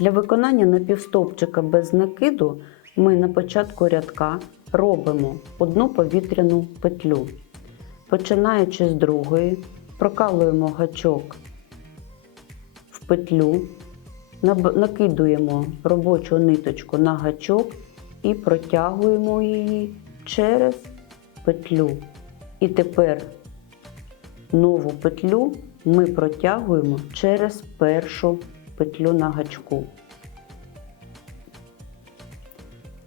Для виконання напівстовпчика без накиду ми на початку рядка робимо одну повітряну петлю. Починаючи з другої, прокалуємо гачок в петлю, накидуємо робочу ниточку на гачок і протягуємо її через петлю. І тепер нову петлю ми протягуємо через першу петлю на гачку.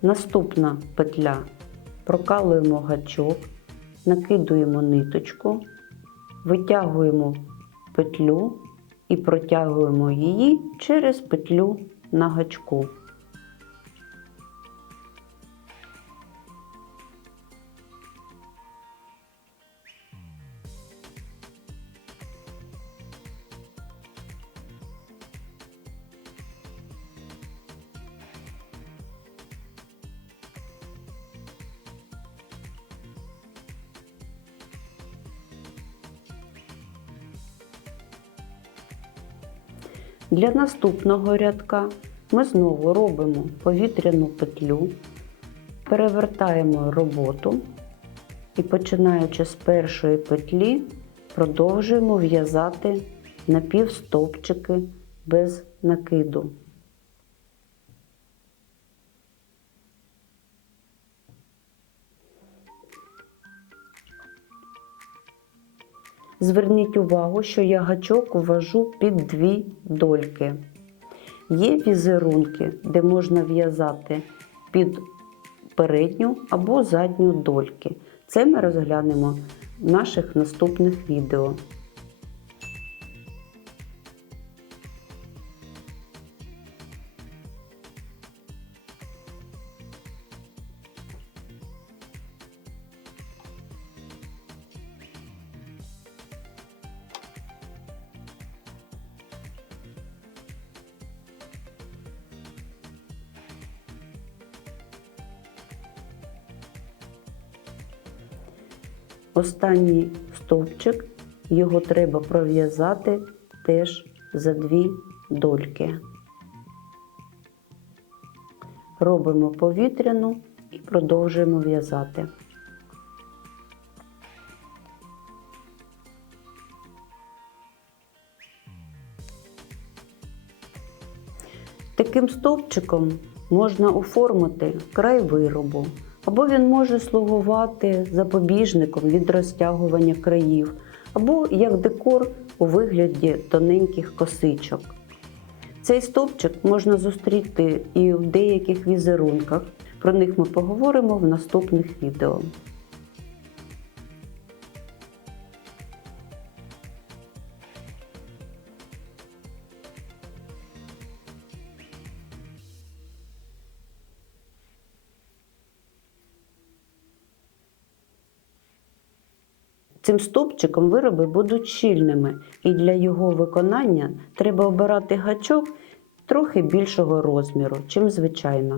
Наступна петля прокалуємо гачок, накидуємо ниточку, витягуємо петлю і протягуємо її через петлю на гачку. Для наступного рядка ми знову робимо повітряну петлю, перевертаємо роботу і починаючи з першої петлі, продовжуємо в'язати напівстовпчики без накиду. Зверніть увагу, що я гачок ввожу під дві дольки. Є візерунки, де можна в'язати під передню або задню дольки. Це ми розглянемо в наших наступних відео. Останній стовпчик, його треба пров'язати теж за дві дольки. Робимо повітряну і продовжуємо в'язати. Таким стовпчиком можна оформити край виробу, або він може слугувати запобіжником від розтягування країв, або як декор у вигляді тоненьких косичок. Цей стовпчик можна зустріти і в деяких візерунках. Про них ми поговоримо в наступних відео. Цим стовпчиком вироби будуть щільними, і для його виконання треба обирати гачок трохи більшого розміру, чим звичайно.